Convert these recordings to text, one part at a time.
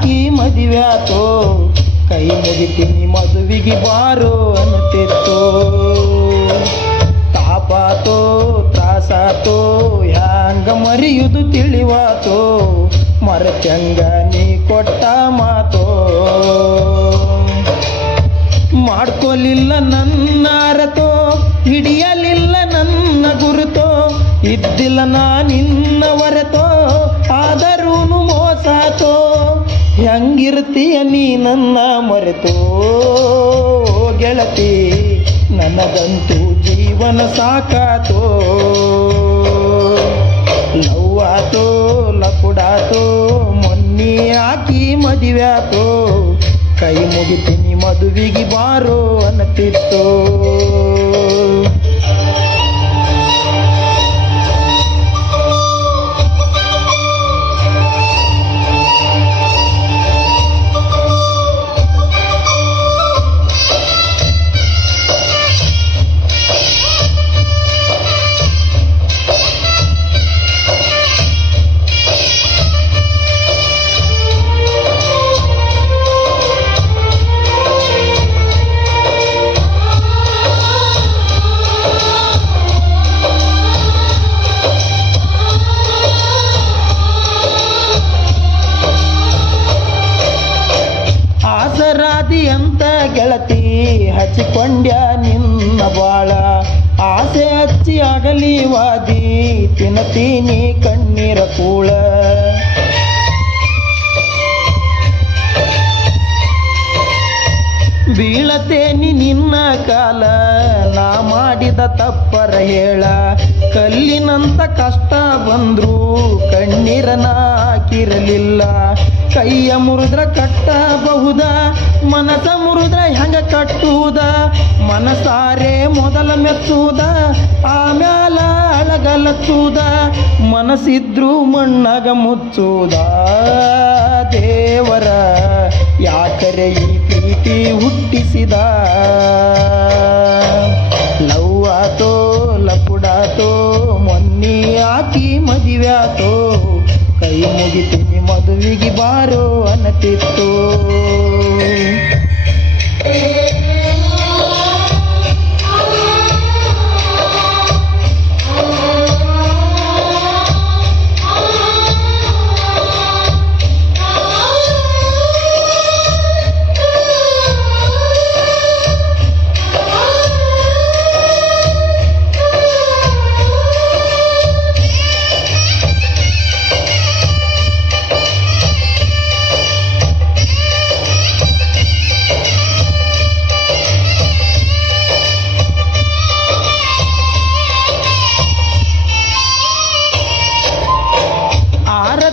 ಹಾಕಿ ಮದುವ್ಯಾತೋ ಕೈ ಮುಗಿತೀನಿ ಮದುವಿಗೆ ಬಾರೋ ಅನ್ನತಿತ್ತು. ತಾಪಾತೋ ತ್ರಾಸಾತೋ ಹ್ಯಾಂಗ ಮರಿಯುದು ತಿಳಿವಾತೋ ಮರಚಂಗ ನೀ ಕೊಟ್ಟ ಮಾತೋ. ಮಾಡ್ಕೊಲಿಲ್ಲ ನನ್ನ ಅರತೋ ಹಿಡಿಯಲಿಲ್ಲ ನನ್ನ ಗುರುತೋ ಇದ್ದಿಲ್ಲ ನಾನಿನ್ನ ಹೊರತೋ ಆದರೂನು ಮೋಸಾತೋ. ಹೆಂಗಿರ್ತೀಯ ನೀ ನನ್ನ ಮರೆತೋ ಗೆಳತಿ ನನಗಂತೂ ಜೀವನ ಸಾಕಾತೋ. ಲವ್ವಾತೋ ಲಪುಡಾತೋ ಮೊನ್ನೆ ಹಾಕಿ ಮದುವ್ಯಾತೋ ಕೈ ಮುಗಿತೀನಿ ಮದುವಿಗೆ ಬಾರೋ ಅನ್ನತಿತ್ತು. ಆಸರಾದಿ ಅಂತ ಗೆಳತಿ ಹಚ್ಚಿಕೊಂಡ್ಯ ನಿನ್ನ ಬಾಳ ಆಸೆ ಹಚ್ಚಿ ಆಗಲಿ ವಾದಿ ತಿನ್ನತೀನಿ ಕಣ್ಣೀರ ಕೂಳ. ಬೀಳತೇನಿ ನಿನ್ನ ಕಾಲ ನಾ ಮಾಡಿದ ತಪ್ಪರ ಹೇಳ. ಕಲ್ಲಿನಂತ ಕಷ್ಟ ಬಂದ್ರು ಕಣ್ಣೀರನ ಹಾಕಿರಲಿಲ್ಲ. ಕೈಯ ಮುರಿದ್ರ ಕಟ್ಟಬಹುದ ಮನಸ ಮುರಿದ್ರ ಹೆಂಗ ಕಟ್ಟುವುದ. ಮನಸಾರೆ ಮೊದಲ ಮೆಚ್ಚುವುದ ಆಮ್ಯಾಲ ಅಳಗಲಚ್ಚುವುದ. ಮನಸ್ಸಿದ್ರು ಮಣ್ಣಾಗ ಮುಚ್ಚುವುದ. ದೇವರ ಯಾಕರೆ ಈ ಪ್ರೀತಿ ಹುಟ್ಟಿಸಿದ. ಲವ್ವಾತೋ ಲಪುಡಾತೋ ಮೊನ್ನೆ ಹಾಕಿ ಮದುವ್ಯಾತೋ ಕೈ ಮುಗಿತೀನಿ ಮದುವಿಗೆ ಬಾರೋ ಅನ್ನತಿತ್ತು.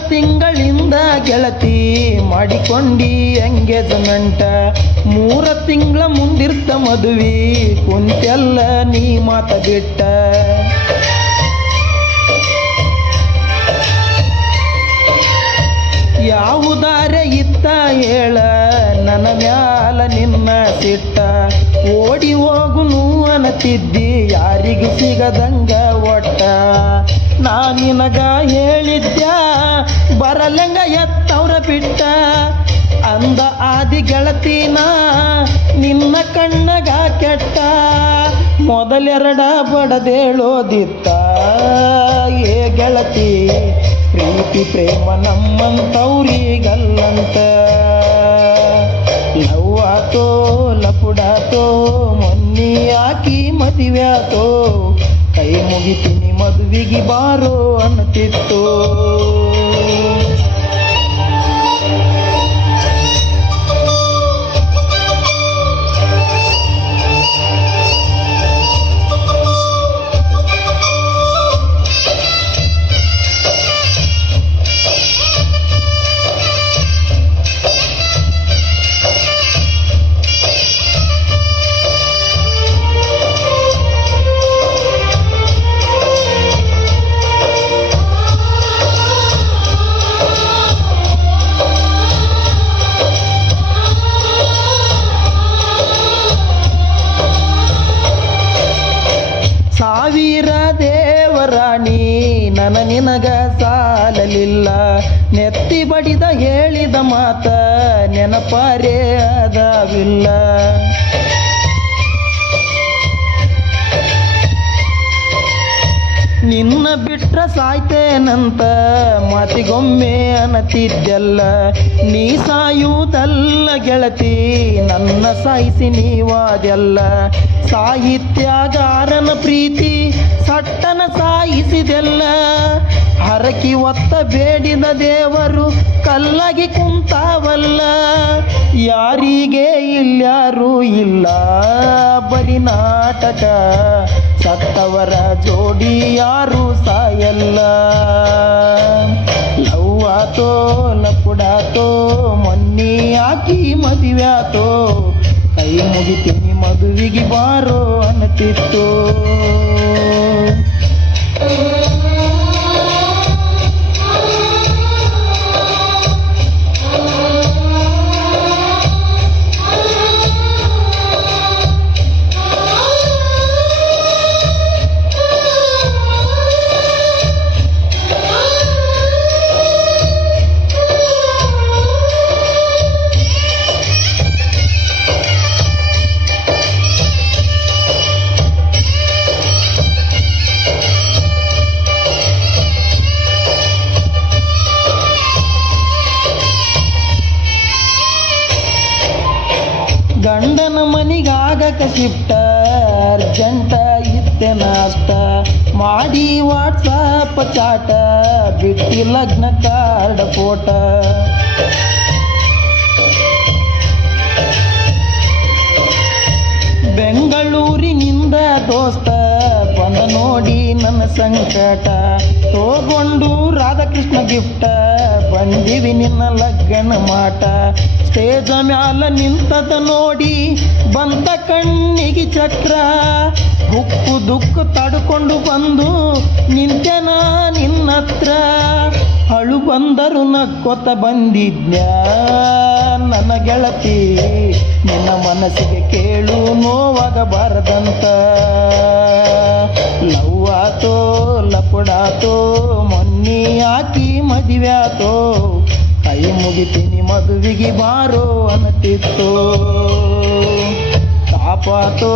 ತಿಂಗಳಿಂದ ಗೆಳತಿ ಮಾಡಿಕೊಂಡಿ ಎಂಗೇಜ್ಮೆಂಟ. 3 ತಿಂಗಳ ಮುಂದಿರ್ತ ಮದುವೆ ಕುಂತೆಲ್ಲ ನೀ ಮಾತ ಬಿಟ್ಟ. ಯಾವುದಾರೆ ಇತ್ತ ಹೇಳ ನನ್ನ ಮ್ಯಾಲ ನಿನ್ನ ಸಿಟ್ಟ. ಓಡಿ ಹೋಗುನು ಅನ್ನತಿದ್ದಿ ಯಾರಿಗೂ ಸಿಗದಂಗ ಒಟ್ಟ. ನಾ ನಿನಗ ಹೇಳಿದ್ಯ ಬರಲಂಗ ಎತ್ತವ್ರ ಬಿಟ್ಟ. ಅಂದ ಆದಿ ಗೆಳತಿನ ನಿನ್ನ ಕಣ್ಣಗ ಕೆಟ್ಟ. ಮೊದಲೆರಡ ಬಡದೇಳೋದಿತ್ತ ಏ ಗೆಳತಿ ಪ್ರೀತಿ ಪ್ರೇಮ ನಮ್ಮಂತವ್ರಿಗಲ್ಲಂತ. ಲವ್ವಾತೋ ಲಪುಡಾತೋ ಮೊನ್ನೆ ಹಾಕಿ ಮದುವ್ಯಾತೋ ಕೈ ಮುಗಿತೀನಿ ಮದುವಿಗೆ ಬಾರೋ ಅನ್ನತಿತ್ತು. ನಿನಗ ಸಾಲಲಿಲ್ಲ ಮರಿಲಿಲ್ಲ ನೆತ್ತಿ ಬಡಿದ ಹೇಳಿದ ಮಾತ ನೆನಪಾರೇ ಅದಾವಿಲ್ಲ ನಿನ್ನ ಬಿಟ್ರ ಸಾಯ್ತೇನಂತ ಮಾತಿಗೊಮ್ಮೆ ಅನ್ನತಿದ್ದೆಲ್ಲ ನೀ ಸಾಯುವುದಲ್ಲ ಗೆಳತಿ ನನ್ನ ಸಾಯಿಸಿ ನೀವಾದೆಲ್ಲ ಸಾಹಿತ್ಯಗಾರನ ಪ್ರೀತಿ ಸಟ್ಟನ ಸಾಯಿಸಿದೆಲ್ಲ ಹರಕಿ ಒತ್ತ ಬೇಡಿದ ದೇವರು ಕಲ್ಲಾಗಿ ಕುಂತಾವಲ್ಲ ಯಾರಿಗೆ ಇಲ್ಯಾರೂ ಇಲ್ಲ ಬರಿ ನಾಟಕ ಸತ್ತವರ ಜೋಡಿ ಯಾರು ಸಾಯಲ್ಲ ಲವ್ ಆತೋ ಲಪುಡಾತೋ ಮೊನ್ನೆ ಆಕಿ ಮದುವೆ ಆತೋ ಕೈ ಮುಗಿತೀನಿ ಮದುವೆಗೆ ಬಾರೋ ಅನ್ನತಿತ್ತು ಗಂಡನ ಮನಿಗಾಗಕ ಶಿಫ್ಟ ಅರ್ಜೆಂಟ ಇತ್ತೆ ನಾಷ್ಟ ಮಾಡಿ ವಾಟ್ಸಪ್ ಚಾಟ ಬಿಟ್ಟಿ ಲಗ್ನ ಕಾರ್ಡ್ ಫೋಟ ಬೆಂಗಳೂರಿನಿಂದ ದೋಸ್ತ ಬಂದ ನೋಡಿ ನನ್ನ ಸಂಕಟ ತಗೊಂಡು ರಾಧಾಕೃಷ್ಣ ಗಿಫ್ಟ ಬಂದಿವಿ ನಿನ್ನ ಲಗ್ನ ಮಾಟ ಸ್ಟೇಜ ಮ್ಯಾಲ ನಿಂತದ ನೋಡಿ ಬಂತ ಕಣ್ಣಿಗೆ ಚಕ್ರ ಹುಕ್ಕು ದುಕ್ಕು ತಡ್ಕೊಂಡು ಬಂದು ನಿಂತೆನ ನಿನ್ನತ್ರ ಅಳು ಬಂದರು ನಕ್ಕೊತ ಬಂದಿದ್ನ್ಯಾ ನನ್ನ ಗೆಳತಿ ನಿನ್ನ ಮನಸ್ಸಿಗೆ ಕೇಳು ನೋವಾಗಬಾರದಂತ ಲವ್ ಆತೋ ಲಪುಡಾತೋ ಮೊನ್ನೆ ಆಕಿ ಮದುವೆ ಆತೋ ಕೈ ಮುಗಿತೀನಿ ಮದುವೆಗೆ ಬಾರೋ ಅನ್ನತಿತ್ತು ತಾಪಾತೋ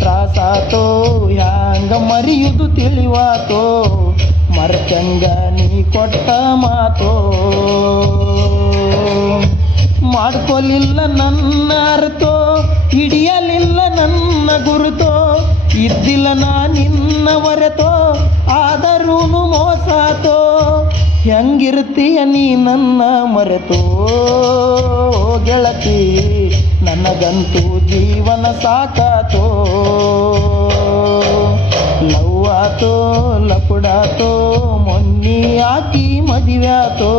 ತ್ರಾಸಾತೋ ಹ್ಯಾಂಗ ಮರಿಯುವುದು ತಿಳಿವಾತೋ ಮರ್ತಂಗ ನೀ ಕೊಟ್ಟ ಮಾತೋ ಮಾಡ್ಕೊಲಿಲ್ಲ ನನ್ನ ಅರ್ಥೋ ಹಿಡಿಯಲಿಲ್ಲ ನನ್ನ ಗುರುತೋ ಇದ್ದಿಲ್ಲ ನಾ ನಿನ್ನ ಹೊರೆತೋ ಆದರೂನು ಮೋಸಾತೋ ಹೆಂಗಿರ್ತೀಯ ನೀ ನನ್ನ ಮರೆತೋ ಗೆಳತಿ ನನಗಂತೂ ಜೀವನ ಸಾಕಾತೋ ಲವ್ ಆತೋ ಲಪುಡಾತೋ ಮೊನ್ನೆ ಆಕಿ ಮದುವೆ ಆತೋ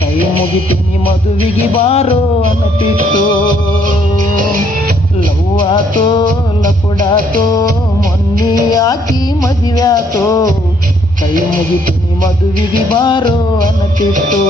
ಕೈ ಮುಗಿತೀನಿ ಮದುವೆಗೆ ಬಾರೋ ಅನ್ನತಿತ್ತು ಲವ್ ಆತೋ ಲಪುಡಾತೋ ಮೊನ್ನೆ ಆಕಿ ಮದುವೆ ಆತೋ ಕೈ ಮುಗಿತೀನಿ ಮದುವೆಗೆ ಬಾರೋ ಅನ್ನತಿತ್ತು